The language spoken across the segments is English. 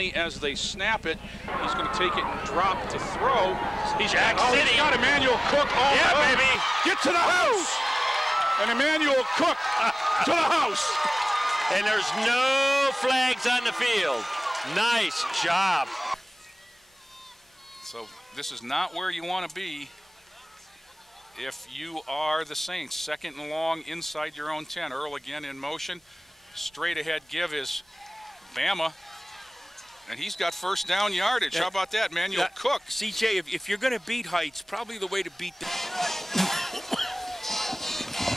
As they snap it, he's going to take it and drop to throw. He's got Emmanuel Cook. Oh, yeah, baby. Get to the house. And Emmanuel Cook to the house. And there's no flags on the field. Nice job. So this is not where you want to be if you are the Saints. Second and long inside your own 10. Earl again in motion. Straight ahead give is Bama. And he's got first down yardage. How about that, Emmanuel Cook? CJ, if you're going to beat Heights, probably the way to beat them.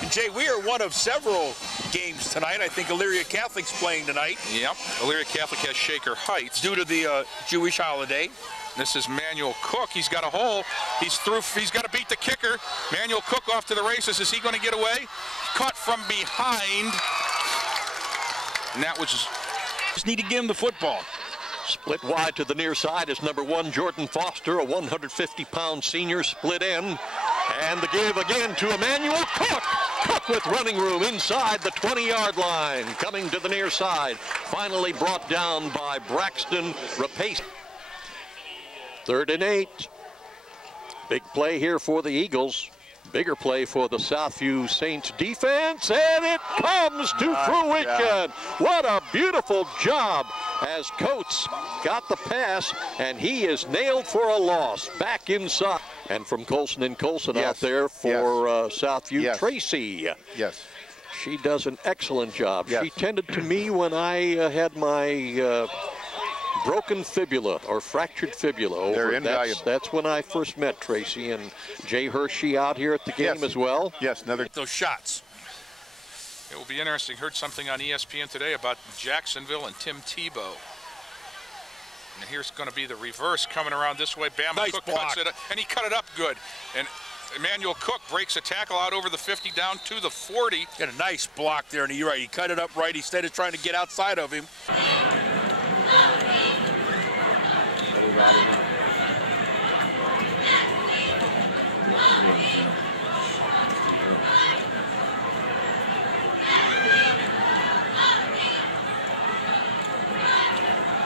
And Jay, we are one of several games tonight. I think Elyria Catholic's playing tonight. Yep, Elyria Catholic has Shaker Heights. Due to the Jewish holiday. This is Emmanuel Cook. He's got a hole. He's through. He's got to beat the kicker. Emmanuel Cook off to the races. Is he going to get away? Caught from behind. And that was just need to give him the football. Split wide to the near side is number 1, Jordan Foster, a 150-pound senior, split in. And the give again to Emmanuel Cook. Cook with running room inside the 20-yard line. Coming to the near side. Finally brought down by Braxton Rapace. 3rd and 8. Big play here for the Eagles. Bigger play for the Southview Saints defense, and it comes to fruition. What a beautiful job as Coates got the pass, and he is nailed for a loss. Back inside. And from Colson and Colson out there for Southview, Tracy. Yes. She does an excellent job. She tended to me when I had my broken fibula or fractured fibula over. They're invaluable. That's when I first met Tracy, and Jay Hershey out here at the game as well. Yes, another. Those shots. It will be interesting. Heard something on ESPN today about Jacksonville and Tim Tebow. And here's going to be the reverse coming around this way. Bama Nice Cook block. cuts it, and he cut it up good. And Emmanuel Cook breaks a tackle out over the 50 down to the 40. Got a nice block there, and you're right. He cut it up right instead of trying to get outside of him.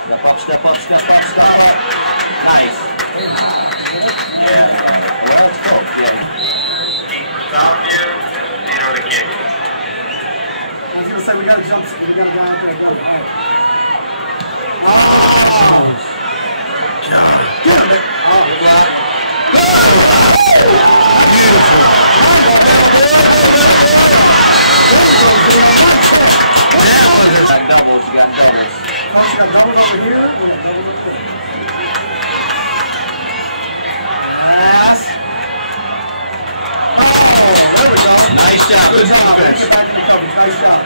Step up, step up, step up, step up. Nice. Yeah. Well, let's go. Southview, 0 to kick. I was going to say, we got to jump. We got to go out there and go. Oh! Get it! Oh, we got it. Beautiful. That was it. Got doubles, you got doubles. Oh, you got doubles over here, and doubles over there. Pass. Oh, there we go. Nice job. Good job. Get back to the coverage. Nice job.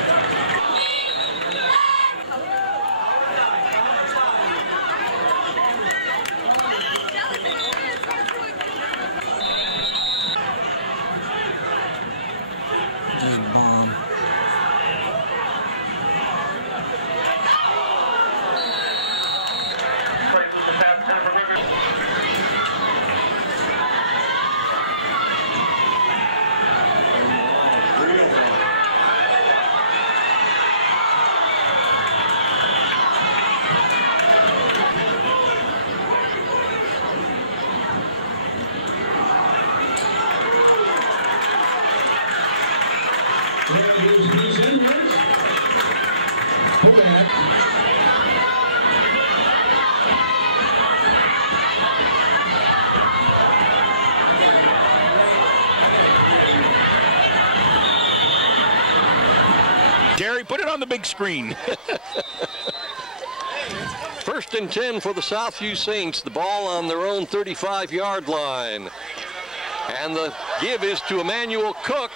Gary, put it on the big screen. 1st and 10 for the Southview Saints. The ball on their own 35-yard line. And the give is to Emmanuel Cook.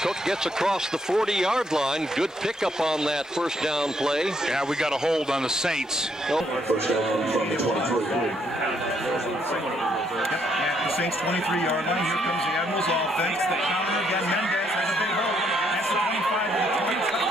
Cook gets across the 40-yard line. Good pickup on that first down play. Yeah, we got a hold on the Saints. First down from the 23. The Saints 23-yard line. Here comes the Admirals offense. The counter again. Mendez has a big hole. That's the 25 to the 20.